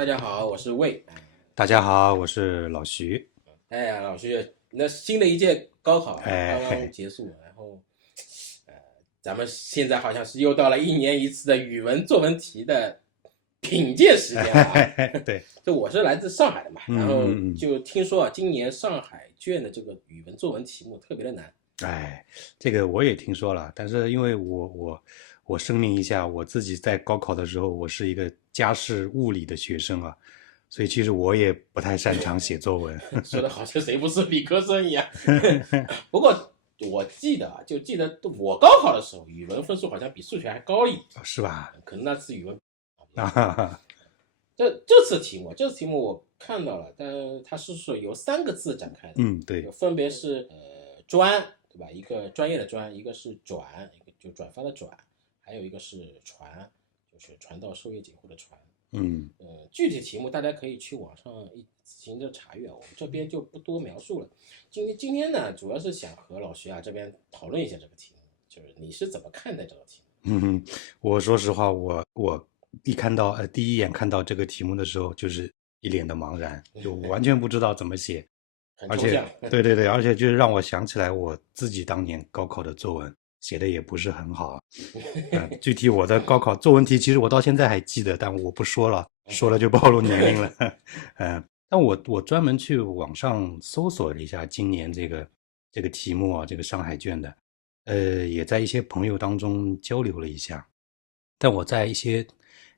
大家好，我是魏。大家好，我是老徐。哎呀，老徐，那新的一届高考啊，刚刚哎，结束，然后，呃，咱们现在好像是又到了一年一次的语文作文题的品鉴时间了啊。对，就我是来自上海的嘛，然后嗯，就听说啊，今年上海卷的这个语文作文题目特别的难。哎，这个我也听说了，但是因为我声明一下，我自己在高考的时候，我是一个家世物理的学生啊，所以其实我也不太擅长写作文。说的好像谁不是理科生一样。不过我记得啊，就记得我高考的时候，语文分数好像比数学还高一点，是吧？可能那次语文。啊，这次题目我看到了，但它是说由3个字展开的，嗯，对，就分别是专，对吧？一个专业的专，一个是转，一个就转发的转，还有一个是传，就是传道授业解惑的传。嗯，具体题目大家可以去网上自行的查阅，我们这边就不多描述了。今天呢，主要是想和老徐啊这边讨论一下这个题目，就是你是怎么看待这个题目？我说实话，我一看到第一眼看到这个题目的时候，就是一脸的茫然，就完全不知道怎么写。而且，很抽象。对对对，而且就是让我想起来我自己当年高考的作文写的也不是很好啊。具体我的高考作文题，其实我到现在还记得，但我不说了，说了就暴露年龄了。但我专门去网上搜索了一下今年这个题目啊，这个上海卷的，也在一些朋友当中交流了一下。但我在一些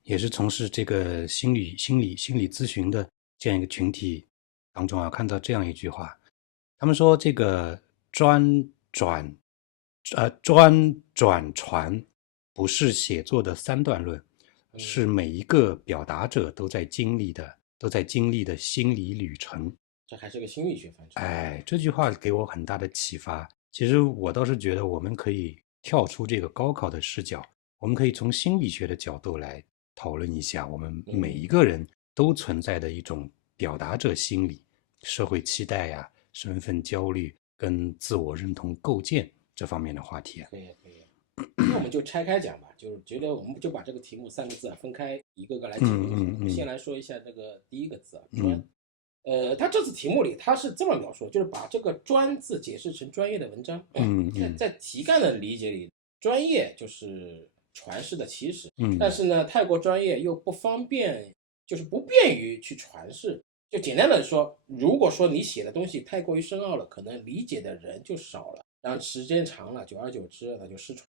也是从事这个心理咨询的这样一个群体当中啊，看到这样一句话，他们说这个专转传不是写作的三段论，是每一个表达者都在经历的心理旅程。这还是个心理学范畴。哎，这句话给我很大的启发。其实我倒是觉得，我们可以跳出这个高考的视角，我们可以从心理学的角度来讨论一下，我们每一个人都存在的一种表达者心理、社会期待呀、身份焦虑跟自我认同构建这方面的话题啊。可以可以。那我们就拆开讲吧，就是觉得我们就把这个题目3个字啊分开一个个来解读一下。我们先来说一下这个第一个字啊，专。他这次题目里他是这么描述，就是把这个专字解释成专业的文章。在题干的理解里，专业就是传世的起始，但是呢，太过专业又不方便，就是不便于去传世。就简单的说，如果说你写的东西太过于深奥了，可能理解的人就少了，然后时间长了，久而久之，那就失传。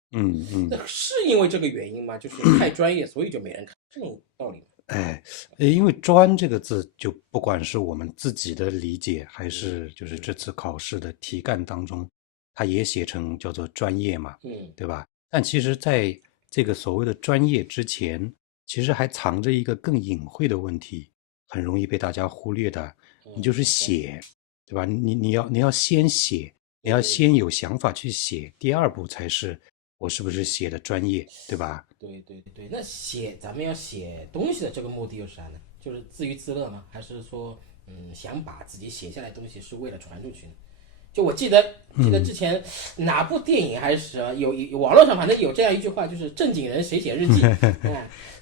那是因为这个原因吗？就是太专业，所以就没人看，这种道理吗？哎，因为"专"这个字，就不管是我们自己的理解，还是就是这次考试的题干当中，它也写成叫做专业嘛，对吧？但其实在这个所谓的专业之前，其实还藏着一个更隐晦的问题，很容易被大家忽略的，你就是写，对吧？你要先写，你要先有想法去写，第二步才是我是不是写的专业，对吧？对对对，那咱们要写东西的这个目的又是啥呢？就是自娱自乐吗？还是说，想把自己写下来的东西是为了传出去呢？就我记得之前哪部电影还是什么，有网络上反正有这样一句话，就是正经人谁写日记？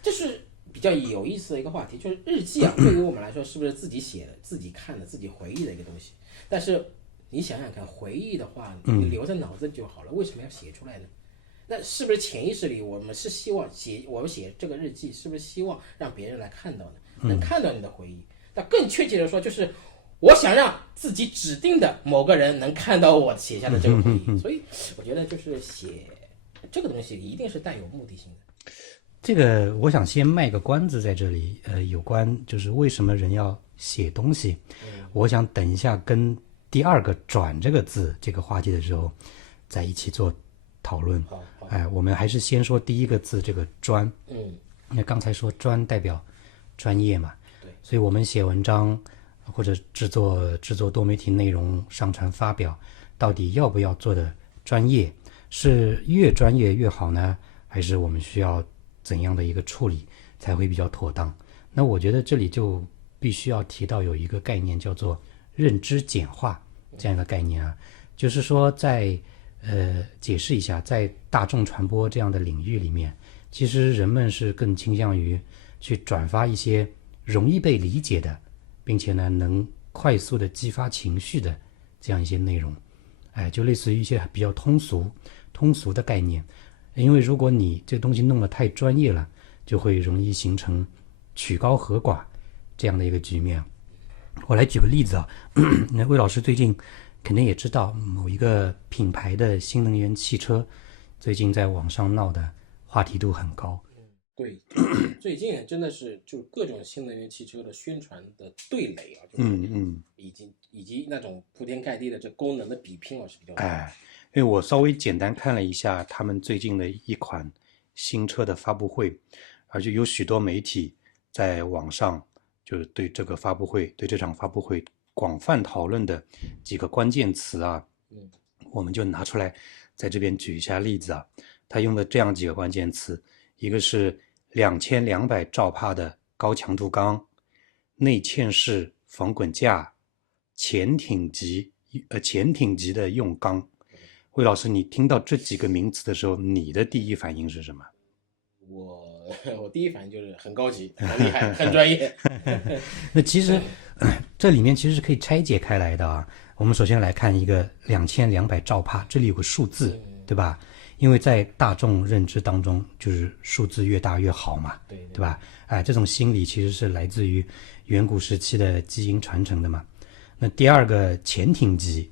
这是比较有意思的一个话题，就是日记啊，对于我们来说是不是自己写的、自己看的、自己回忆的一个东西？但是你想想看，回忆的话，你留在脑子里就好了，为什么要写出来呢？那是不是潜意识里我们是希望我们写这个日记，是不是希望让别人来看到呢？能看到你的回忆？那更确切的说，就是我想让自己指定的某个人能看到我写下的这个回忆。所以我觉得就是写这个东西一定是带有目的性的。这个我想先卖个关子在这里，有关就是为什么人要写东西，我想等一下跟第二个"转"这个字这个话题的时候，在一起做讨论。我们还是先说第一个字这个专。因为刚才说专代表专业嘛，对，所以我们写文章或者制作多媒体内容上传发表，到底要不要做的专业？是越专业越好呢，还是我们需要怎样的一个处理才会比较妥当？那我觉得这里就必须要提到有一个概念叫做认知简化这样一个概念啊，就是说解释一下，在大众传播这样的领域里面，其实人们是更倾向于去转发一些容易被理解的，并且呢能快速的激发情绪的这样一些内容。就类似于一些比较通俗的概念。因为如果你这东西弄得太专业了，就会容易形成曲高和寡这样的一个局面。我来举个例子啊，那魏老师最近肯定也知道，某一个品牌的新能源汽车最近在网上闹的话题度很高。对，最近真的是就各种新能源汽车的宣传的对垒啊，以及那种铺天盖地的这功能的比拼是比较多。因为我稍微简单看了一下他们最近的一款新车的发布会，而且有许多媒体在网上就是对这场发布会广泛讨论的几个关键词啊，我们就拿出来在这边举一下例子啊。他用的这样几个关键词，一个是2200兆帕的高强度钢，内嵌式防滚架，潜艇级的用钢。魏老师，你听到这几个名词的时候，你的第一反应是什么？我第一反应就是很高级、很厉害、很专业。那其实这里面其实是可以拆解开来的啊。我们首先来看一个2200兆帕，这里有个数字，对吧？因为在大众认知当中，就是数字越大越好嘛，对吧？这种心理其实是来自于远古时期的基因传承的嘛。那第二个潜艇级，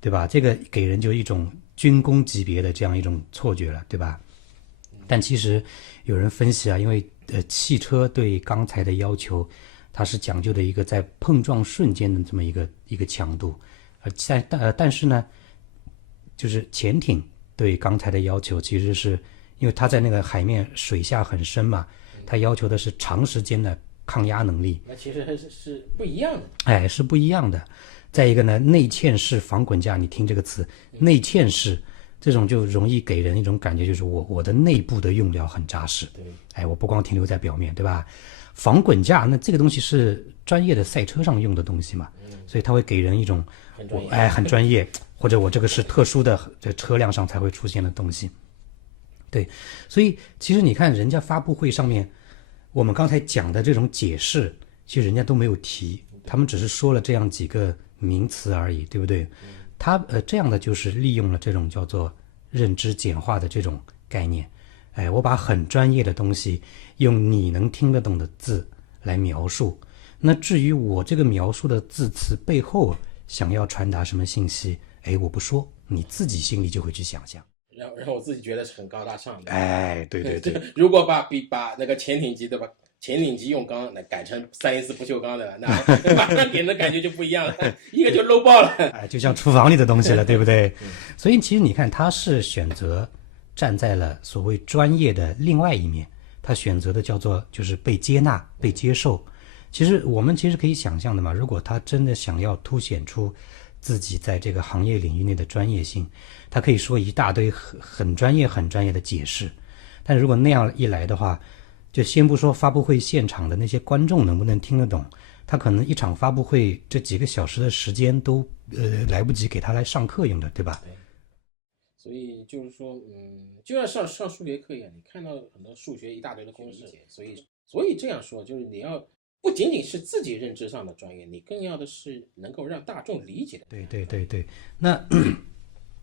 对吧？这个给人就一种军工级别的这样一种错觉了，对吧？但其实有人分析啊，因为汽车对钢材的要求，它是讲究的一个在碰撞瞬间的这么一个强度，但是呢，就是潜艇对钢材的要求，其实是因为它在那个海面水下很深嘛，它要求的是长时间的抗压能力。那其实是不一样的。是不一样的。再一个呢，内嵌式防滚架，你听这个词，内嵌式这种就容易给人一种感觉，就是我的内部的用料很扎实。对，我不光停留在表面，对吧？防滚架，那这个东西是专业的赛车上用的东西嘛，所以它会给人一种很专业，或者我这个是特殊的这车辆上才会出现的东西。对，所以其实你看人家发布会上面，我们刚才讲的这种解释，其实人家都没有提，他们只是说了这样几个名词而已，对不对？他这样的就是利用了这种叫做认知简化的这种概念。我把很专业的东西用你能听得懂的字来描述，那至于我这个描述的字词背后想要传达什么信息，我不说，你自己心里就会去想象。然后我自己觉得是很高大上的。对。如果把那个潜艇级对吧？潜艇级用钢那改成304不锈钢的，那马上给人的感觉就不一样了，一个就 low 爆了。就像厨房里的东西了，对不对？所以其实你看，他是选择站在了所谓专业的另外一面，他选择的叫做就是被接纳、被接受。其实我们可以想象的嘛，如果他真的想要凸显出自己在这个行业领域内的专业性，他可以说一大堆很专业的解释。但如果那样一来的话，就先不说发布会现场的那些观众能不能听得懂，他可能一场发布会这几个小时的时间都来不及给他来上课用的，对吧？对。所以就是说，就像上数学课一样，你看到很多数学一大堆的公式，所以这样说，就是你要不仅仅是自己认知上的专业，你更要的是能够让大众理解的。对。那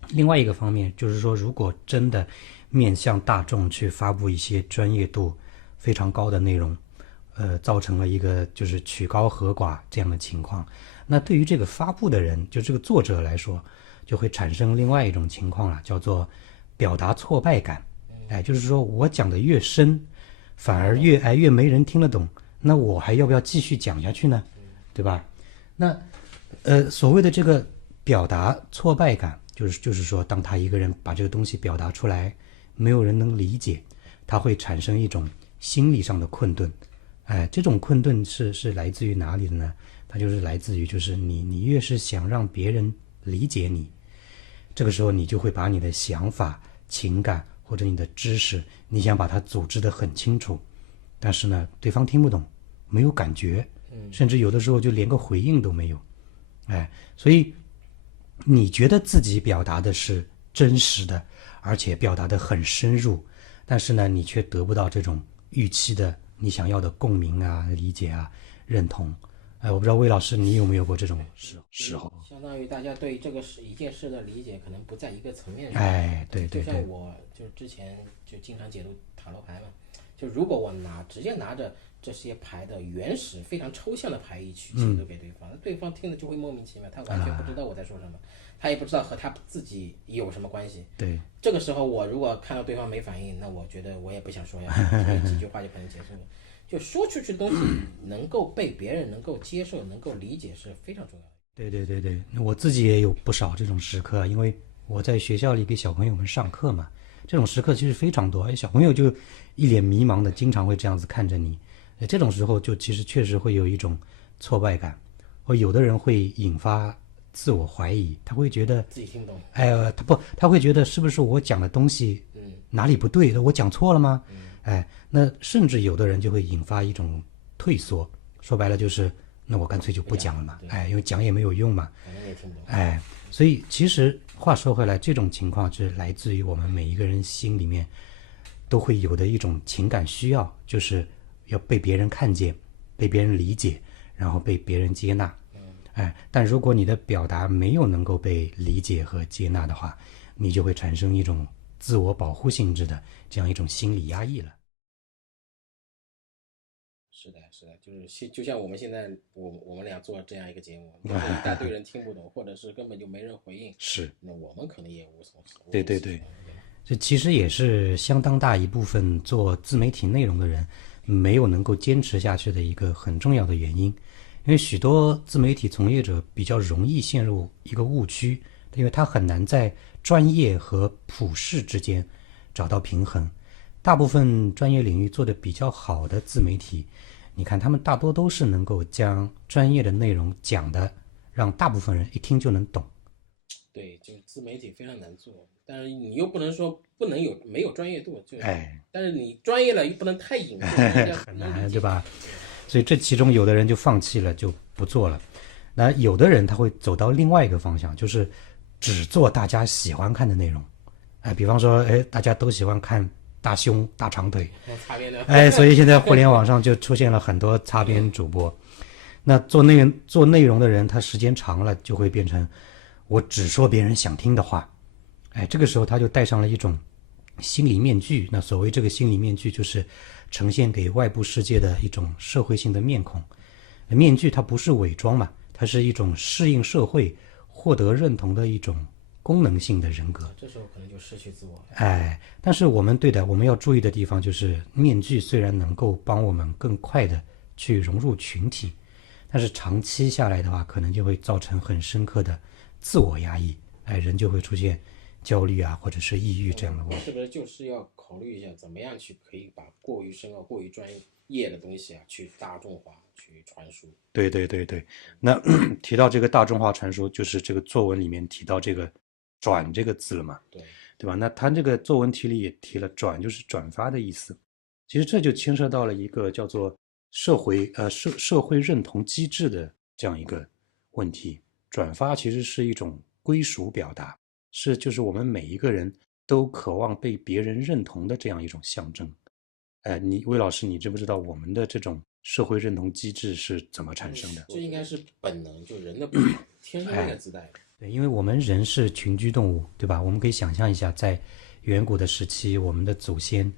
另外一个方面就是说，如果真的面向大众去发布一些专业度非常高的内容，造成了一个就是曲高和寡这样的情况，那对于这个发布的人，就这个作者来说，就会产生另外一种情况了，叫做表达挫败感。就是说我讲的越深，反而越没人听得懂，那我还要不要继续讲下去呢？对吧？那所谓的这个表达挫败感，就是说，当他一个人把这个东西表达出来，没有人能理解，他会产生一种心理上的困顿。这种困顿是来自于哪里的呢？它就是来自于就是你越是想让别人理解你，这个时候你就会把你的想法、情感或者你的知识，你想把它组织得很清楚，但是呢，对方听不懂，没有感觉，甚至有的时候就连个回应都没有。所以你觉得自己表达的是真实的，而且表达得很深入，但是呢，你却得不到这种预期的你想要的共鸣啊、理解啊，认同。我不知道魏老师你有没有过这种时候？相当于大家对这个一件事的理解可能不在一个层面上。对对对，就像我就之前就经常解读塔罗牌嘛，就如果我直接拿着这些牌的原始非常抽象的牌意去解读给对方，对方听了就会莫名其妙，他完全不知道我在说什么，他也不知道和他自己有什么关系。对，这个时候我如果看到对方没反应，那我觉得我也不想说呀，几句话就可能结束了。就说出去的东西能够被别人能够接受、能够理解是非常重要的。对对对对，我自己也有不少这种时刻，因为我在学校里给小朋友们上课嘛，这种时刻其实非常多。小朋友就一脸迷茫的，经常会这样子看着你。这种时候就其实确实会有一种挫败感，或有的人会引发自我怀疑，他会觉得自己听不懂。他会觉得是不是我讲的东西哪里不对，我讲错了吗？那甚至有的人就会引发一种退缩，说白了就是那我干脆就不讲了嘛，因为讲也没有用嘛，反正也听不懂。所以其实话说回来，这种情况是来自于我们每一个人心里面都会有的一种情感需要，就是要被别人看见，被别人理解，然后被别人接纳。但如果你的表达没有能够被理解和接纳的话，你就会产生一种自我保护性质的这样一种心理压抑了。是的，就像我们现在我们俩做这样一个节目，如果一大堆人听不懂，或者是根本就没人回应，是，那我们可能也无所谓。对对对，这其实也是相当大一部分做自媒体内容的人没有能够坚持下去的一个很重要的原因。因为许多自媒体从业者比较容易陷入一个误区，因为他很难在专业和普世之间找到平衡。大部分专业领域做得比较好的自媒体，你看他们大多都是能够将专业的内容讲的让大部分人一听就能懂。对，就自媒体非常难做，但是你又不能说没有专业度，但是你专业了又不能太隐蔽，很难，对吧？所以这其中有的人就放弃了，就不做了。那有的人他会走到另外一个方向，就是只做大家喜欢看的内容。比方说，大家都喜欢看大胸、大长腿，擦边的，所以现在互联网上就出现了很多擦边主播。那做内容的人，他时间长了就会变成我只说别人想听的话。这个时候他就戴上了一种心理面具。那所谓这个心理面具，就是呈现给外部世界的一种社会性的面孔。面具它不是伪装嘛，它是一种适应社会、获得认同的一种功能性的人格。这时候可能就失去自我了。但是我们要注意的地方就是，面具虽然能够帮我们更快的去融入群体，但是长期下来的话，可能就会造成很深刻的自我压抑。人就会出现焦虑啊，或者是抑郁这样的问题。是不是就是要考虑一下，怎么样去可以把过于深奥、过于专业的东西去大众化、去传输？对对对对。那提到这个大众化传输，就是这个作文里面提到这个“转”这个字了嘛？对吧？那他这个作文题里也提了“转”，就是转发的意思。其实这就牵涉到了一个叫做社会认同机制的这样一个问题。转发其实是一种归属表达，就是我们每一个人都渴望被别人认同的这样一种象征。魏老师，你知不知道我们的这种社会认同机制是怎么产生的？这应该是本能，就人的本能，天生应该自带的。对，因为我们人是群居动物，对吧？我们可以想象一下，在远古的时期，我们的祖先，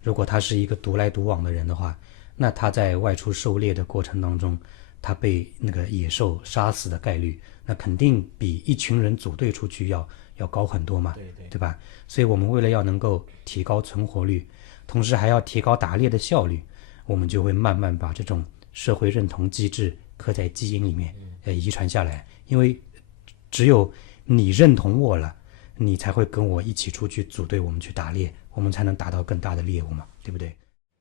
如果他是一个独来独往的人的话，那他在外出狩猎的过程当中，他被那个野兽杀死的概率，那肯定比一群人组队出去要高很多嘛，对吧？所以我们为了要能够提高存活率，同时还要提高打猎的效率，我们就会慢慢把这种社会认同机制刻在基因里面，遗传下来。因为只有你认同我了，你才会跟我一起出去组队，我们去打猎，我们才能打到更大的猎物嘛，对不对？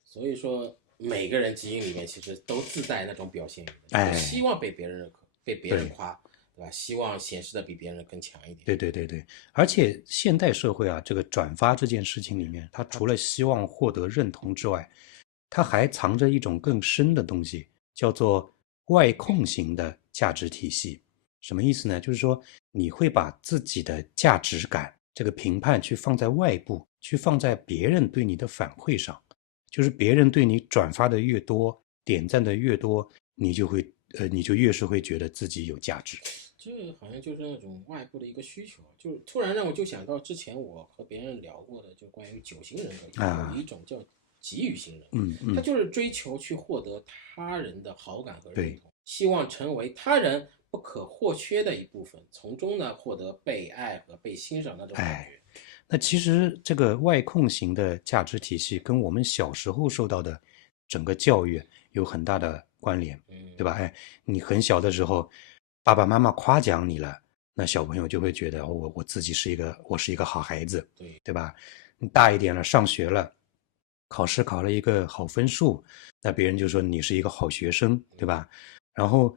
所以说每个人基因里面其实都自带那种表现欲，希望被别人认可，被别人夸，对吧？希望显示的比别人更强一点。对。而且现代社会啊，这个转发这件事情里面，它除了希望获得认同之外，它还藏着一种更深的东西，叫做外控型的价值体系。什么意思呢？就是说你会把自己的价值感这个评判去放在外部，去放在别人对你的反馈上。就是别人对你转发的越多，点赞的越多，你就越是会觉得自己有价值。这好像就是那种外部的一个需求，就突然让我就想到之前我和别人聊过的，就关于9型人格，有一种叫给予型人格，他就是追求去获得他人的好感和认同，希望成为他人不可或缺的一部分，从中呢获得被爱和被欣赏的那种感觉。那其实这个外控型的价值体系跟我们小时候受到的整个教育有很大的关联，对吧？你很小的时候，爸爸妈妈夸奖你了，那小朋友就会觉得我自己是一个好孩子，对吧？你大一点了，上学了，考试考了一个好分数，那别人就说你是一个好学生，对吧？然后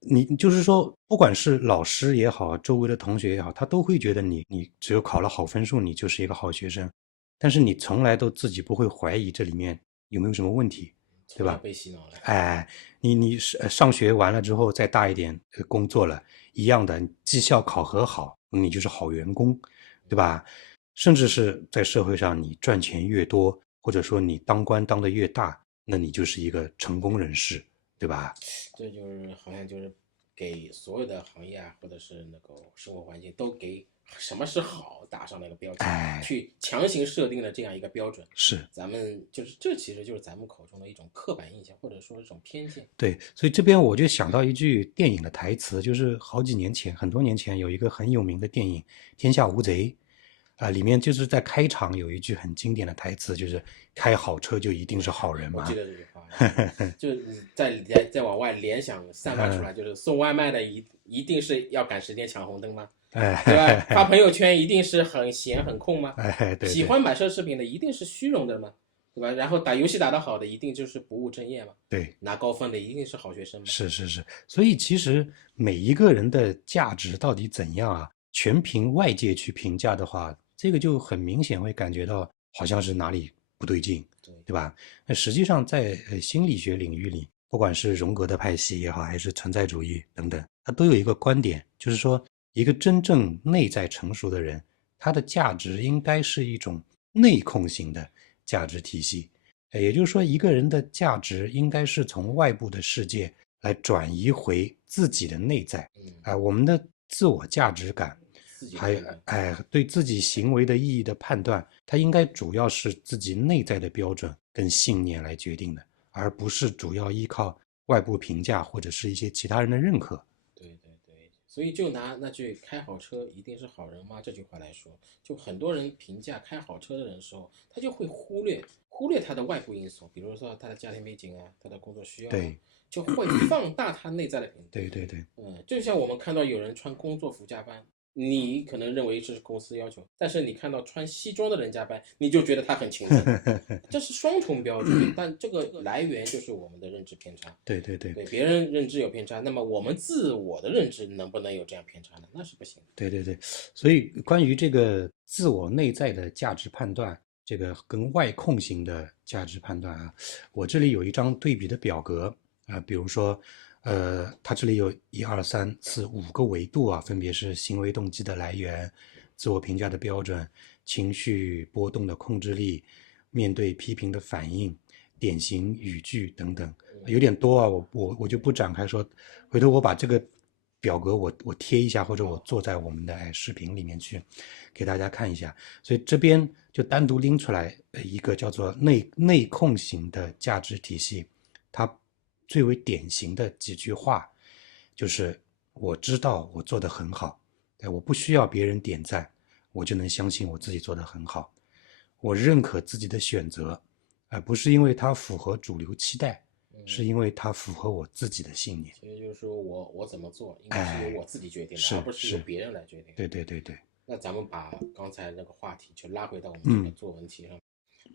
你就是说，不管是老师也好，周围的同学也好，他都会觉得你只有考了好分数，你就是一个好学生，但是你从来都自己不会怀疑这里面有没有什么问题，对吧？被洗脑了。你上学完了之后，再大一点工作了，一样的，绩效考核好，你就是好员工，对吧？甚至是在社会上，你赚钱越多，或者说你当官当得越大，那你就是一个成功人士，对吧？这就是好像就是给所有的行业啊，或者是那个生活环境，都给什么是好打上那个标签，去强行设定了这样一个标准。是，咱们就是这其实就是咱们口中的一种刻板印象，或者说一种偏见。对，所以这边我就想到一句电影的台词，就是好几年前，很多年前有一个很有名的电影《天下无贼》。里面就是在开场有一句很经典的台词，就是开好车就一定是好人嘛。我记得这句话，就再往外联想散发出来，就是送外卖的一定是要赶时间抢红灯吗？对吧？发朋友圈一定是很闲很空吗？对，喜欢买奢侈品的一定是虚荣的吗？对吧？然后打游戏打得好的一定就是不务正业吗？对，拿高分的一定是好学生吗？是，所以其实每一个人的价值到底怎样啊？全凭外界去评价的话，这个就很明显会感觉到好像是哪里不对劲，对吧？那实际上在心理学领域里，不管是荣格的派系也好，还是存在主义等等，它都有一个观点，就是说一个真正内在成熟的人，他的价值应该是一种内控型的价值体系。也就是说，一个人的价值应该是从外部的世界来转移回自己的内在。我们的自我价值感，还有对自己行为的意义的判断，它应该主要是自己内在的标准跟信念来决定的，而不是主要依靠外部评价或者是一些其他人的认可。对，所以就拿那句开好车一定是好人吗这句话来说，就很多人评价开好车的人的时候，他就会忽略他的外部因素，比如说他的家庭背景啊，他的工作需要啊，就会放大他内在的品质。对，就像我们看到有人穿工作服加班，你可能认为这是公司要求，但是你看到穿西装的人加班，你就觉得他很勤奋，这是双重标准。但这个来源就是我们的认知偏差。对，别人认知有偏差，那么我们自我的认知能不能有这样偏差呢？那是不行。对，所以关于这个自我内在的价值判断，这个跟外控型的价值判断啊，我这里有一张对比的表格啊，比如说它这里有1、2、3、4、5个维度啊，分别是行为动机的来源、自我评价的标准、情绪波动的控制力、面对批评的反应、典型语句等等，有点多啊，我就不展开说，回头我把这个表格我贴一下，或者我做在我们的视频里面去给大家看一下。所以这边就单独拎出来一个叫做内控型的价值体系，它最为典型的几句话就是我知道我做得很好，我不需要别人点赞，我就能相信我自己做得很好。我认可自己的选择，不是因为它符合主流期待，是因为它符合我自己的信念。其实就是说我怎么做，应该是由我自己决定的，而不是由别人来决定。对。那咱们把刚才那个话题就拉回到我们这个作文题上。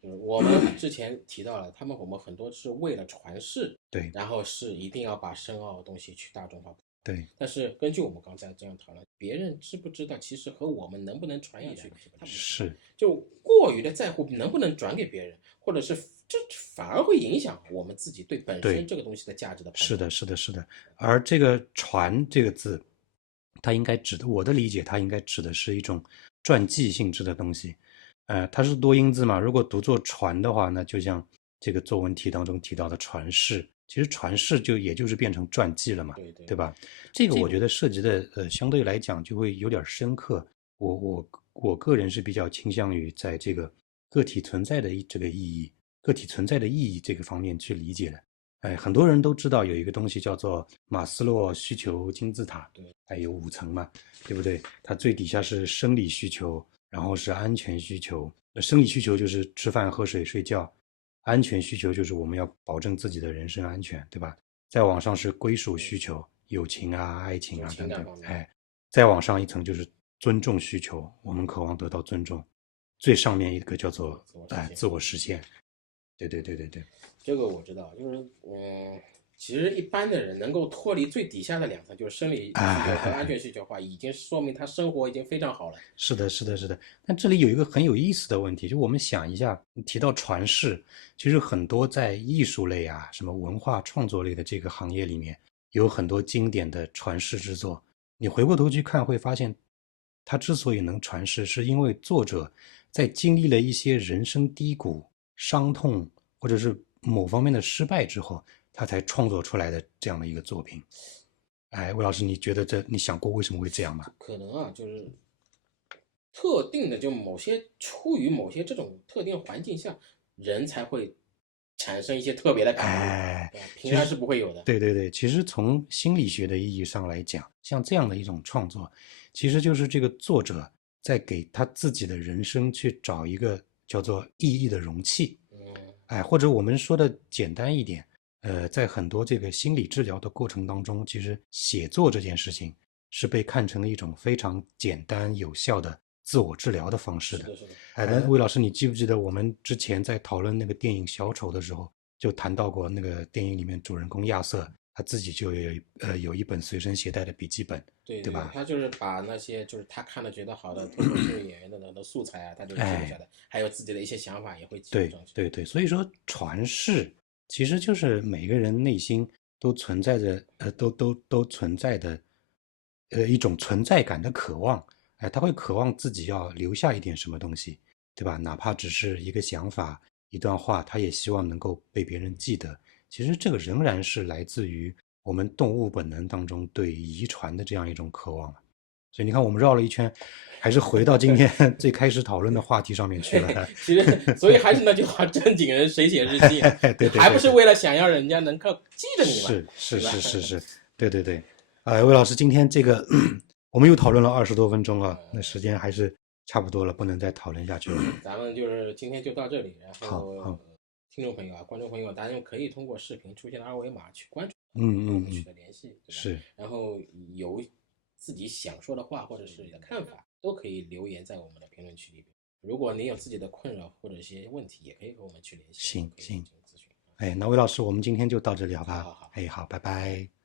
我们之前提到了，我们很多是为了传世，对，然后是一定要把深奥的东西去大众化，对。但是根据我们刚才这样讨论，别人知不知道，其实和我们能不能传下去，是就过于的在乎能不能转给别人，或者是这反而会影响我们自己对本身这个东西的价值的判断。是的。而这个传这个字，它应该指的，我的理解，它应该指的是一种传记性质的东西。它是多音字嘛，如果读作传的话，那就像这个作文题当中提到的传世，其实传世也就是变成传记了嘛，对吧？这个我觉得涉及的相对来讲就会有点深刻。我个人是比较倾向于在这个个体存在的这个意义、个体存在的意义这个方面去理解的。很多人都知道有一个东西叫做马斯洛需求金字塔，还有5层嘛，对不对？它最底下是生理需求，然后是安全需求。生理需求就是吃饭、喝水、睡觉，安全需求就是我们要保证自己的人身安全，对吧？再往上是归属需求，友情啊、爱情啊等等，再往上一层就是尊重需求，我们渴望得到尊重。最上面一个叫做自我实现。对，这个我知道，就是其实一般的人能够脱离最底下的2层，就是生理需求和安全需求的话，已经说明他生活已经非常好了。是的。但这里有一个很有意思的问题，就我们想一下，提到传世，其实很多在艺术类啊、什么文化创作类的这个行业里面，有很多经典的传世之作。你回过头去看，会发现，他之所以能传世，是因为作者在经历了一些人生低谷、伤痛，或者是某方面的失败之后，他才创作出来的这样的一个作品。魏老师，你觉得你想过为什么会这样吗？可能啊，就是特定的，就处于某些这种特定环境下，人才会产生一些特别的感悟，平常是不会有的。对，其实从心理学的意义上来讲，像这样的一种创作，其实就是这个作者在给他自己的人生去找一个叫做意义的容器。或者我们说的简单一点，在很多这个心理治疗的过程当中，其实写作这件事情是被看成了一种非常简单有效的自我治疗的方式的。那魏老师，你记不记得我们之前在讨论那个电影《小丑》的时候，就谈到过那个电影里面主人公亚瑟他自己就有一本随身携带的笔记本，对吧？他就是把那些就是他看了觉得好的脱口秀演员的素材啊，他就记录下来，还有自己的一些想法也会记录上去。对，所以说传世其实就是每个人内心都存在着都存在的一种存在感的渴望。他会渴望自己要留下一点什么东西，对吧？哪怕只是一个想法、一段话，他也希望能够被别人记得。其实这个仍然是来自于我们动物本能当中对遗传的这样一种渴望。所以你看，我们绕了一圈，还是回到今天最开始讨论的话题上面去了。其实，所以还是那句话，正经人谁写日记？对，还不是为了想要人家能够记得你吗？是，对。魏老师，今天这个我们又讨论了20多分钟了，那时间还是差不多了，不能再讨论下去了。咱们就是今天就到这里，然后好，听众朋友啊、观众朋友，大家可以通过视频出现的二维码去关注，我们取得联系，对吧？是。然后有自己想说的话或者是你的看法，都可以留言在我们的评论区里边。如果你有自己的困扰或者一些问题，也可以和我们去联系。行。那魏老师，我们今天就到这里，好吧？好，好，拜拜。